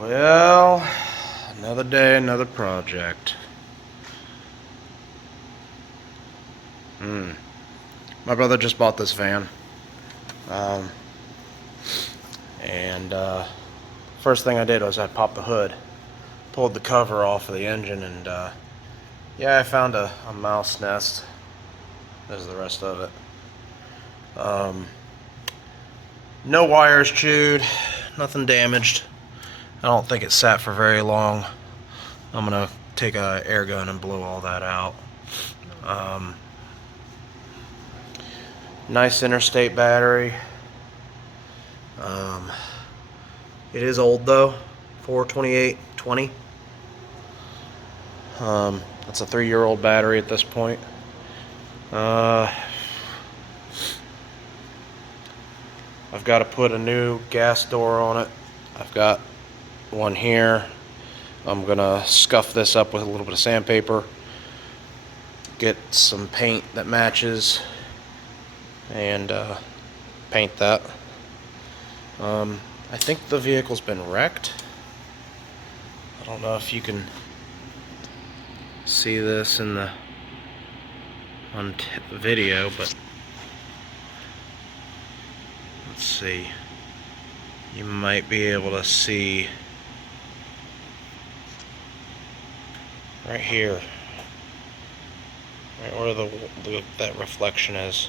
Well, another day, another project. My brother just bought this van. And first thing I did was I popped the hood, pulled the cover off of the engine, and yeah, I found a mouse nest. There's the rest of it. No wires chewed, nothing damaged. I don't think it sat for very long. I'm gonna take a air gun and blow all that out. Nice interstate battery. It is old though, 42820. That's a 3-year-old battery at this point. I've got to put a new gas door on it. I've got one here. I'm gonna scuff this up with a little bit of sandpaper, get some paint that matches, and paint that. I think the vehicle's been wrecked. I don't know if you can see this in the video, but let's see. You might be able to see right here, right where that reflection is.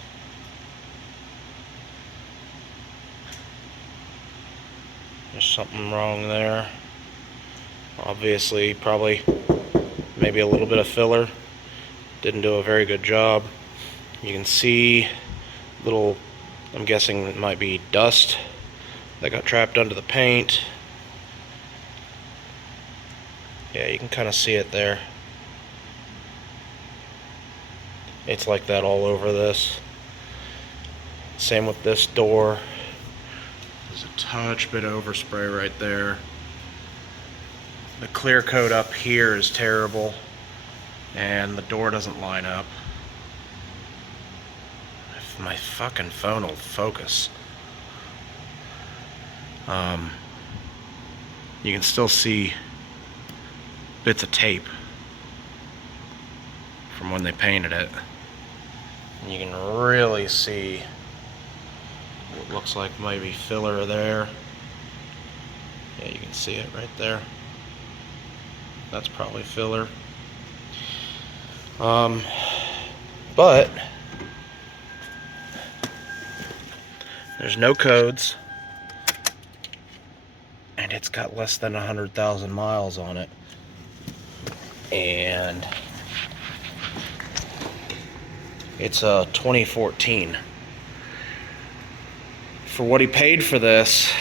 There's something wrong there. Obviously, probably maybe a little bit of filler. Didn't do a very good job. You can see little, I'm guessing it might be dust that got trapped under the paint. Yeah, you can kind of see it there. It's like that all over this. Same with this door. There's a touch bit of overspray right there. The clear coat up here is terrible, and the door doesn't line up. If my fucking phone will focus. You can still see bits of tape from when they painted it. And you can really see what looks like maybe filler there. Yeah, you can see it right there. That's probably filler. But there's no codes, and it's got less than 100,000 miles on it. And it's a 2014. For what he paid for this,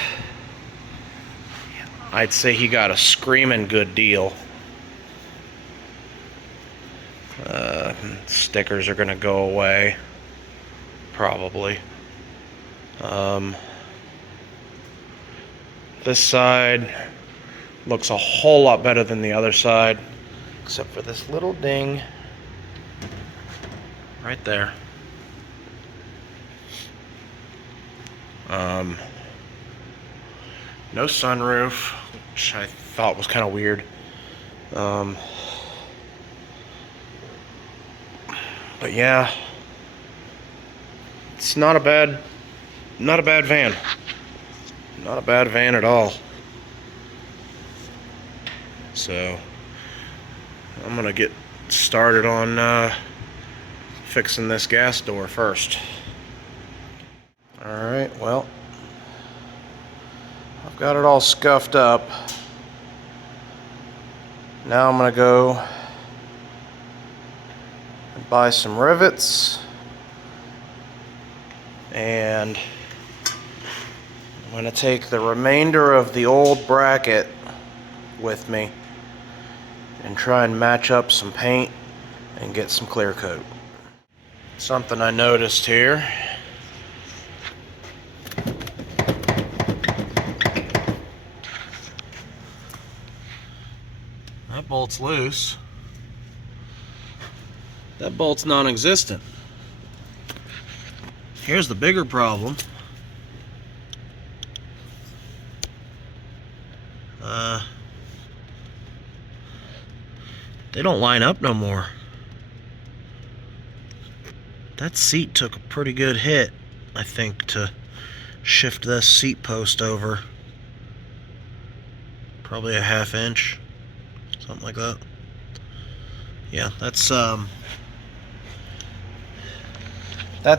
I'd say he got a screaming good deal. Stickers are gonna go away, probably. This side looks a whole lot better than the other side, except for this little ding right there. No sunroof, which I thought was kind of weird. But yeah, it's not a bad van. Not a bad van at all. So I'm gonna get started on fixing this gas door first. Alright, well, I've got it all scuffed up. Now I'm gonna go and buy some rivets, and I'm gonna take the remainder of the old bracket with me and try and match up some paint and get some clear coat. Something I noticed here. That bolt's loose. That bolt's non-existent. Here's the bigger problem. They don't line up no more. That seat took a pretty good hit, I think, to shift this seat post over. Probably a 1/2 inch, something like that. Yeah, that's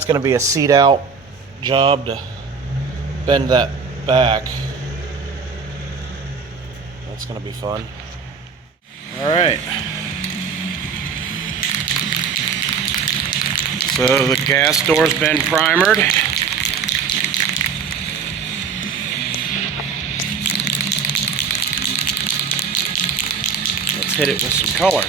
gonna be a seat out job to bend that back. That's gonna be fun. All right. So the gas door's been primered. Let's hit it with some color.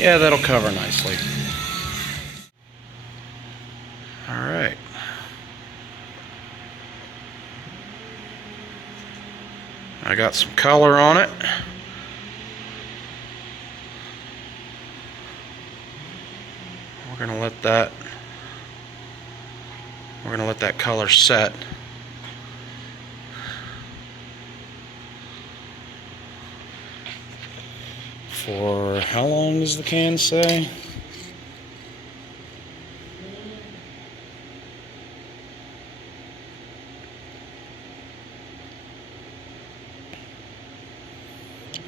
Yeah, that'll cover nicely. All right. I got some color on it. We're gonna let that color set. For how long does the can say?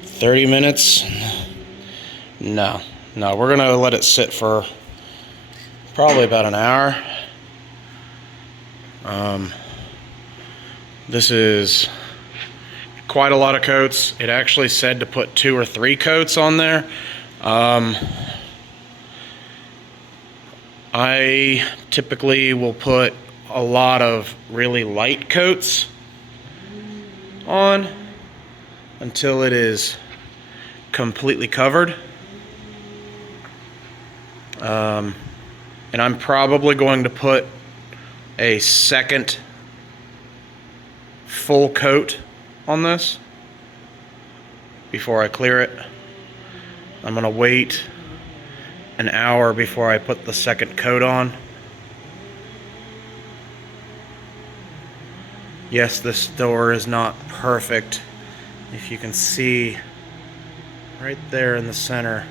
"30 minutes? No, we're gonna let it sit for probably about an hour. This is quite a lot of coats. It actually said to put 2 or 3 coats on there. I typically will put a lot of really light coats on until it is completely covered. And I'm probably going to put a second full coat on this before I clear it. I'm gonna wait an hour before I put the second coat on. Yes, this door is not perfect. If you can see right there in the center,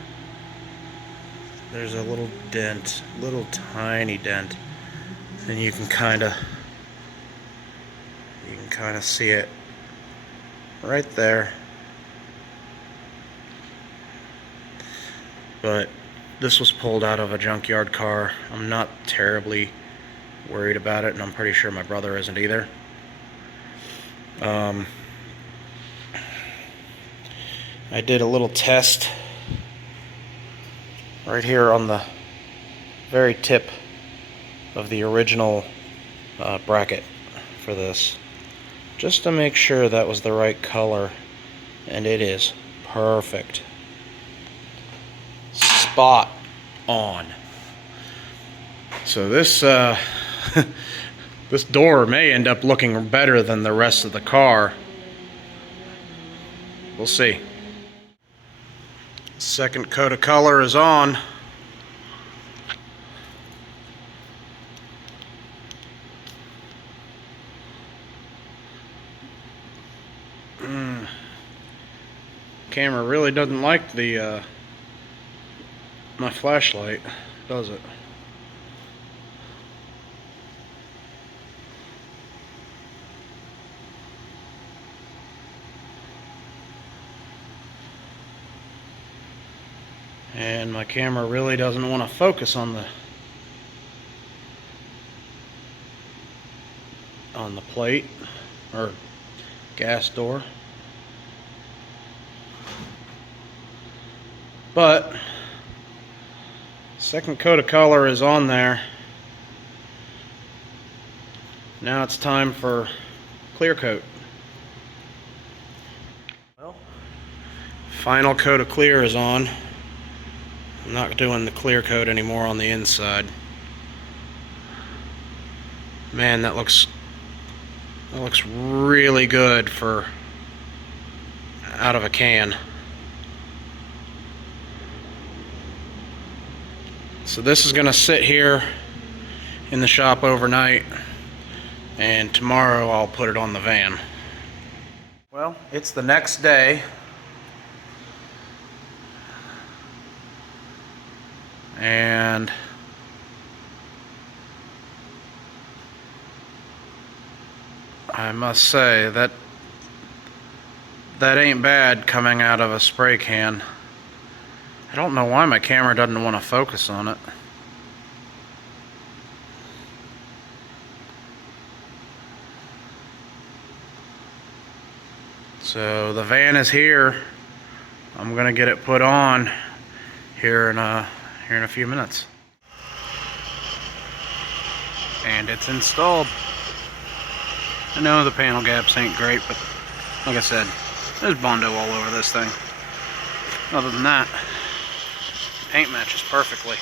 there's a little dent, little tiny dent, and you can kind of see it right there. But this was pulled out of a junkyard car. I'm not terribly worried about it, and I'm pretty sure my brother isn't either. I did a little test right here on the very tip of the original bracket for this, just to make sure that was the right color, and it is perfect. Spot on. So this this door may end up looking better than the rest of the car. We'll see. Second coat of color is on. Camera really doesn't like the my flashlight, does it? And my camera really doesn't want to focus on the plate or gas door. But second coat of color is on there. Now it's time for clear coat. Well, Final coat of clear is on. I'm not doing the clear coat anymore on the inside. Man, that looks really good for out of a can. So this is gonna sit here in the shop overnight, and tomorrow I'll put it on the van. Well, it's the next day, and I must say that ain't bad coming out of a spray can. I don't know why my camera doesn't want to focus on it. So the van is here. I'm gonna get it put on here in a few minutes. And it's installed. I know the panel gaps ain't great, but like I said, there's Bondo all over this thing. Other than that, paint matches perfectly.